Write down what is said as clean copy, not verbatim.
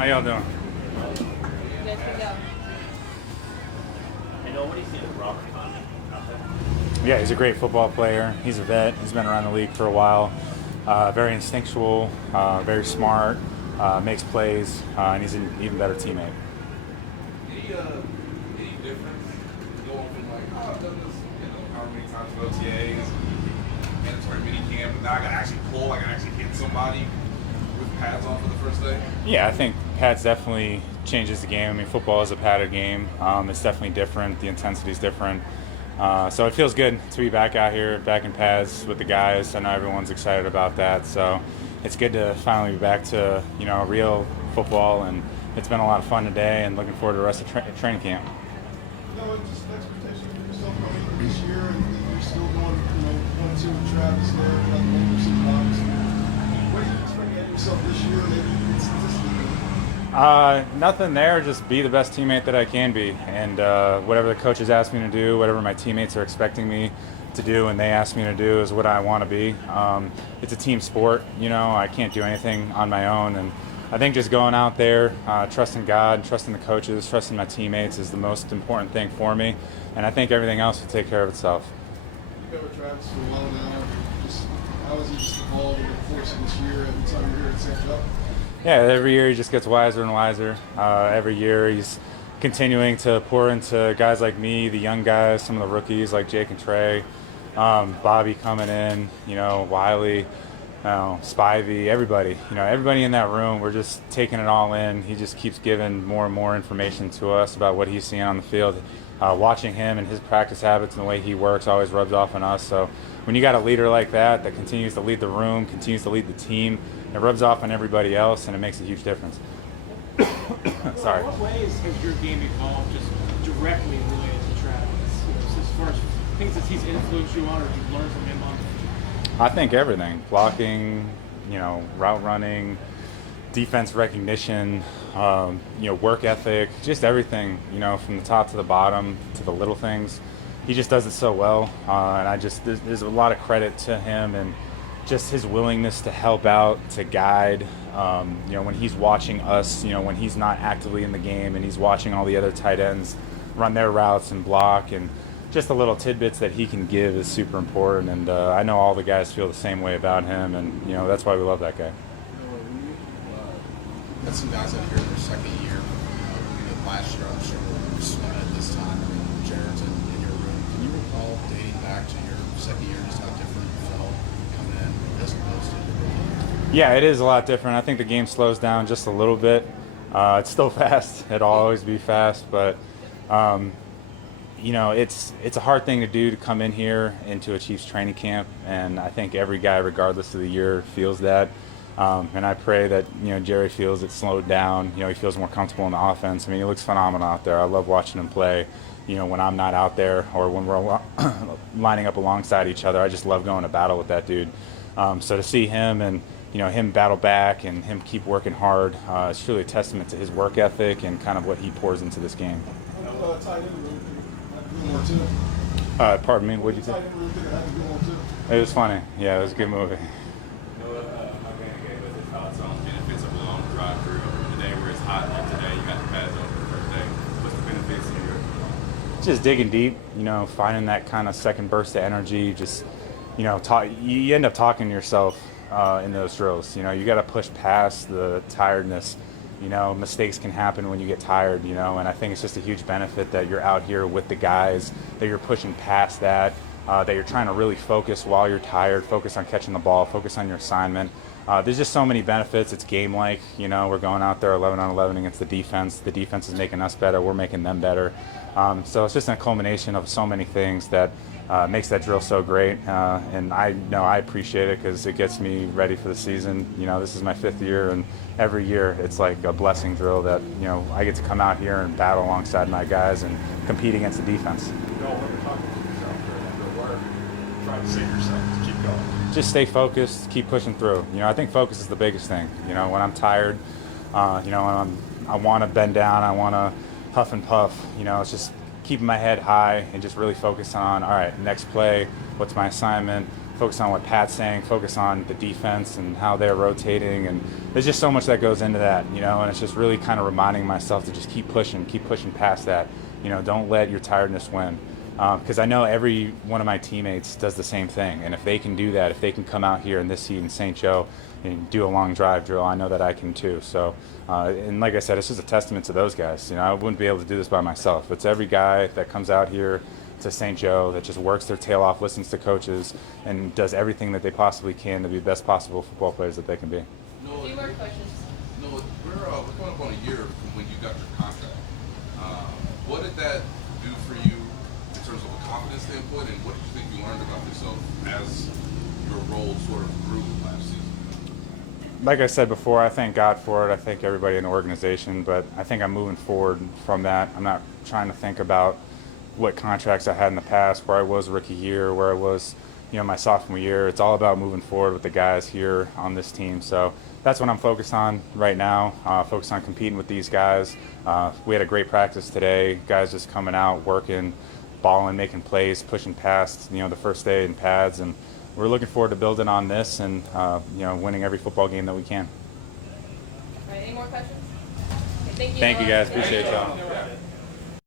How y'all doing? Good to go. What do you see in Robert Conley out there? Yeah, he's a great football player. He's a vet. He's been around the league for a while. Very instinctual, very smart, makes plays, and he's an even better teammate. Any difference going from like, oh, I've done this, how many times with OTAs, mandatory mini camp, and now I got to actually pull, I can actually hit somebody with pads on for the first day? Yeah, I think pads definitely changes the game. I mean, football is a padded game. It's definitely different. The intensity is different. So it feels good to be back out here, back in pads with the guys. I know everyone's excited about that. So it's good to finally be back to, real football. And it's been a lot of fun today and looking forward to the rest of training camp. Just expectations for yourself coming into this year, and you're still going, 1-2 with Travis there, without the main receiver, obviously. What do you expect out of yourself this year, maybe statistically? Nothing there, just be the best teammate that I can be. And whatever the coaches ask me to do, whatever my teammates are expecting me to do and they ask me to do is what I want to be. It's a team sport, I can't do anything on my own. And I think just going out there, trusting God, trusting the coaches, trusting my teammates is the most important thing for me. And I think everything else will take care of itself. You covered Travis for a while now. How has he just evolved over the course of this year every time you're here at St. Joe? Yeah, every year he just gets wiser and wiser. Every year he's continuing to pour into guys like me, the young guys, some of the rookies like Jake and Trey, Bobby coming in, Wiley, Spivey, everybody. Everybody in that room, we're just taking it all in. He just keeps giving more and more information to us about what he's seeing on the field. Watching him and his practice habits and the way he works always rubs off on us. So when you got a leader like that continues to lead the room, continues to lead the team, it rubs off on everybody else, and it makes a huge difference. Sorry. In what ways has your game evolved just directly related to Travis? As far as things that he's influenced you on or you've learned from him on? I think everything. Blocking, route running, defense recognition, work ethic, just everything, from the top to the bottom to the little things. He just does it so well, and there's a lot of credit to him and just his willingness to help out, to guide, when he's watching us, when he's not actively in the game and he's watching all the other tight ends run their routes and block, and just the little tidbits that he can give is super important. And I know all the guys feel the same way about him, and, that's why we love that guy. Got some guys out here in their second year. Last year, I'm sure at this time, Jared's in your room. Can you recall dating back to your second year, just how different it felt coming in as opposed to your rookie year? Yeah, it is a lot different. I think the game slows down just a little bit. It's still fast. It'll always be fast, but it's a hard thing to do to come in here into a Chiefs training camp, and I think every guy, regardless of the year, feels that. And I pray that Jerry feels it slowed down. He feels more comfortable in the offense. I mean, he looks phenomenal out there. I love watching him play. When I'm not out there or when we're lining up alongside each other, I just love going to battle with that dude. So to see him and him battle back and him keep working hard, it's truly a testament to his work ethic and kind of what he pours into this game. Pardon me, what did you say? It was funny. Yeah, it was a good movie. Thoughts on benefits of a long drive through today where it's hot like today, you got the pads on for the first day. What's the benefits here? Just digging deep, finding that kind of second burst of energy. Just, you end up talking to yourself in those drills. You got to push past the tiredness. Mistakes can happen when you get tired, and I think it's just a huge benefit that you're out here with the guys, that you're pushing past that, that you're trying to really focus while you're tired, focus on catching the ball, focus on your assignment. There's just so many benefits. It's game-like. We're going out there 11 on 11 against the defense. The defense is making us better. We're making them better. So it's just a culmination of so many things that makes that drill so great. And I know I appreciate it because it gets me ready for the season. This is my 5th year, and every year it's like a blessing drill that, I get to come out here and battle alongside my guys and compete against the defense. You don't want to talk to yourself during that good work. Try to save yourself to keep going. Just stay focused, keep pushing through. I think focus is the biggest thing. When I'm tired, when I want to bend down, I want to huff and puff. It's just keeping my head high and just really focus on, all right, next play, what's my assignment, focus on what Pat's saying, focus on the defense and how they're rotating, and there's just so much that goes into that, you know, and it's just really kind of reminding myself to just keep pushing past that, you know, don't let your tiredness win. Because I know every one of my teammates does the same thing, and if they can do that, if they can come out here in this heat in St. Joe and do a long drive drill, I know that I can too. So, and like I said, it's just a testament to those guys. You know, I wouldn't be able to do this by myself. It's every guy that comes out here to St. Joe that just works their tail off, listens to coaches, and does everything that they possibly can to be the best possible football players that they can be. A few more questions. No, we're coming up on a year from when you got your contract. What did that do for you in terms of a confidence standpoint, and what did you think you learned about yourself as your role sort of grew last season? Like I said before, I thank God for it. I thank everybody in the organization, but I think I'm moving forward from that. I'm not trying to think about what contracts I had in the past, where I was rookie year, where I was, you know, my sophomore year. It's all about moving forward with the guys here on this team. So that's what I'm focused on right now. Focused on competing with these guys. We had a great practice today. Guys just coming out, working, balling, making plays, pushing past, you know, the first day in pads, and we're looking forward to building on this and you know, winning every football game that we can. All right, any more questions? Okay, thank you. Thank you guys. Appreciate y'all.